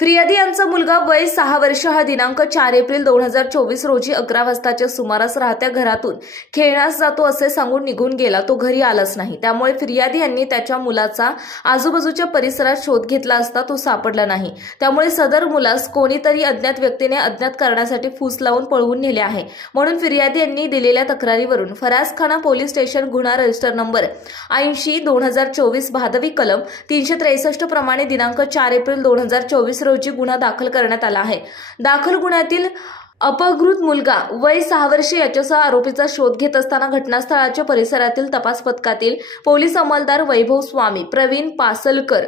फिर्यादी यांचा मुलगा वय 6 वर्ष हा दिनांक 4 एप्रिल 2024 रोजी 11 वाजताच्या सुमारास राहत्या घरातून खेळण्यास जातो असे सांगून निघून गेला. तो घरी आलाच नाही. त्यामुळे फिर्यादी यांनी त्याच्या मुलाचा आजूबाजूच्या परिसरात शोध घेतला असता तो सापडला नाही. त्यामुळे सदर मुलास कोणीतरी अज्ञात व्यक्तीने अज्ञात करण्यासाठी फूस लावून पळवून नेले आहे. म्हणून फिर्यादी यांनी दिलेल्या तक्रारीवरून फरासखाना पोलीस स्टेशन गुन्हा रजिस्टर नंबर 80/2024 भादवी कलम 363 प्रमाणे दिनांक 4 एप्रिल 2024 रोजी गुन्हा दाखल करण्यात आला आहे. दाखल गुन्ह्यातील अपहृत मुलगा वय 6 वर्षे याच्यासह आरोपीचा शोध घेत असताना घटनास्थळाच्या परिसरातील तपास पथकातील पोलीस अंमलदार वैभव स्वामी, प्रवीण पासलकर,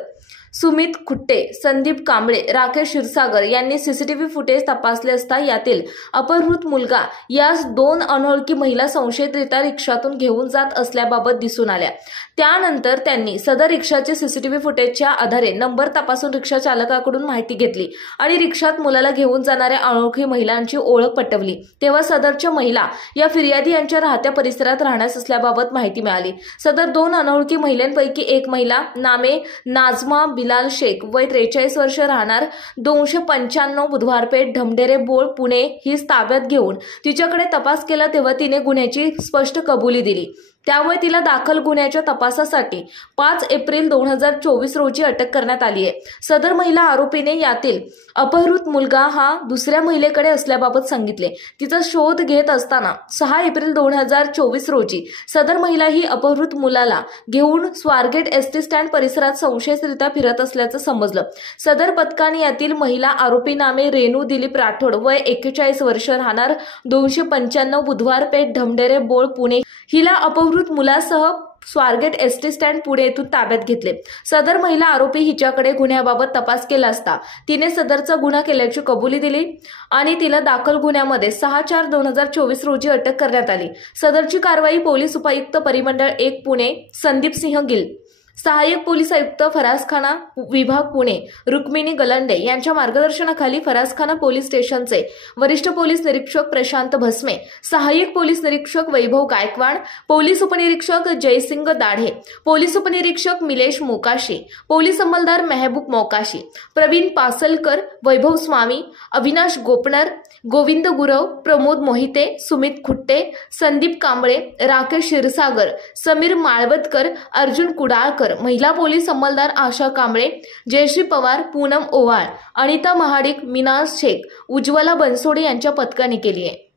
सुमित खुट्टे, संदीप कांबळे, राकेश क्षीरसागर यांनी सीसीटीव्ही फुटेज तपासले असता यातील अपहृत मुलगा यास 2 अनोळखी महिला संशयितरित्या रिक्षातून घेऊन जात असल्याबाबत दिसून आल्या. त्यानंतर त्यांनी सदर रिक्षाचे सीसीटीव्ही फुटेजच्या आधारे नंबर तपासून रिक्षा चालकाकडून माहिती घेतली आणि रिक्षात मुलाला घेऊन जाणाऱ्या अनोळखी महिलांची ओळख पटवली. तेव्हा सदरच्या महिला या फिर्यादी यांच्या राहत्या परिसरात राहण्यास असल्याबाबत माहिती मिळाली. सदर 2 अनोळखी महिलांपैकी एक महिला नामे नाझमा बिलाल शेख वय 43 वर्ष राहणार 295 बुधवारपेठ ढमढेरे बोळ पुणे ही ताब्यात घेऊन तिच्याकडे तपास केला. तेव्हा तिने गुन्ह्याची स्पष्ट कबुली दिली. त्यामुळे तिला दाखल गुन्ह्याच्या तपासासाठी 5 एप्रिल 2024 रोजी अटक करण्यात आली आहे. सदर महिला आरोपीने यातील अपहृत मुलगा हा दुसऱ्या महिलेकडे असल्याबाबत सांगितले. तिचा शोध घेत असताना 6 एप्रिल 2024 रोजी सदर महिला ही अपहृत मुलाला घेऊन स्वारगेट एसटी स्टँड परिसरात संशयितरित्या फिरत असल्याचं समजलं. सदर पथकाने यातील महिला आरोपी नामे रेणू दिलीप राठोड वय 41 वर्ष राहणार 295 बुधवार पेठ ढमढेरे बोळ पुणे हिला अपहृत मुलासह स्वारगेट एसटी स्टँड पुणे येथून ताब्यात घेतले. सदर महिला आरोपी हिच्याकडे गुन्ह्याबाबत तपास केला असता तिने सदरचा गुन्हा केल्याची कबुली दिली आणि तिला दाखल गुन्ह्यामध्ये 6/4/2024 रोजी अटक करण्यात आली. सदरची कारवाई पोलीस उपायुक्त परिमंडळ 1 पुणे संदीप सिंह गिल, सहाय्यक पोलीस आयुक्त फरासखाना विभाग पुणे रुक्मिणी गलंडे यांच्या मार्गदर्शनाखाली फरासखाना पोलीस स्टेशनचे वरिष्ठ पोलीस निरीक्षक प्रशांत भस्मे, सहाय्यक पोलीस निरीक्षक वैभव गायकवाड, पोलीस उपनिरीक्षक जयसिंग दाढे, पोलीस उपनिरीक्षक मिलेश मोकाशी, पोलीस अंमलदार मेहबूब मोकाशी, प्रवीण पासलकर, वैभव स्वामी, अविनाश गोपनर, गोविंद गुरव, प्रमोद मोहिते, सुमित खुट्टे, संदीप कांबळे, राकेश क्षीरसागर, समीर माळवतकर, अर्जुन कुडाळकर, महिला पोलीस अंमलदार आशा कांबळे, जयश्री पवार, पूनम ओवाळ, अनिता महाडिक, मिनाज शेख, उज्ज्वला बनसोडे यांच्या पथकाने केली आहे.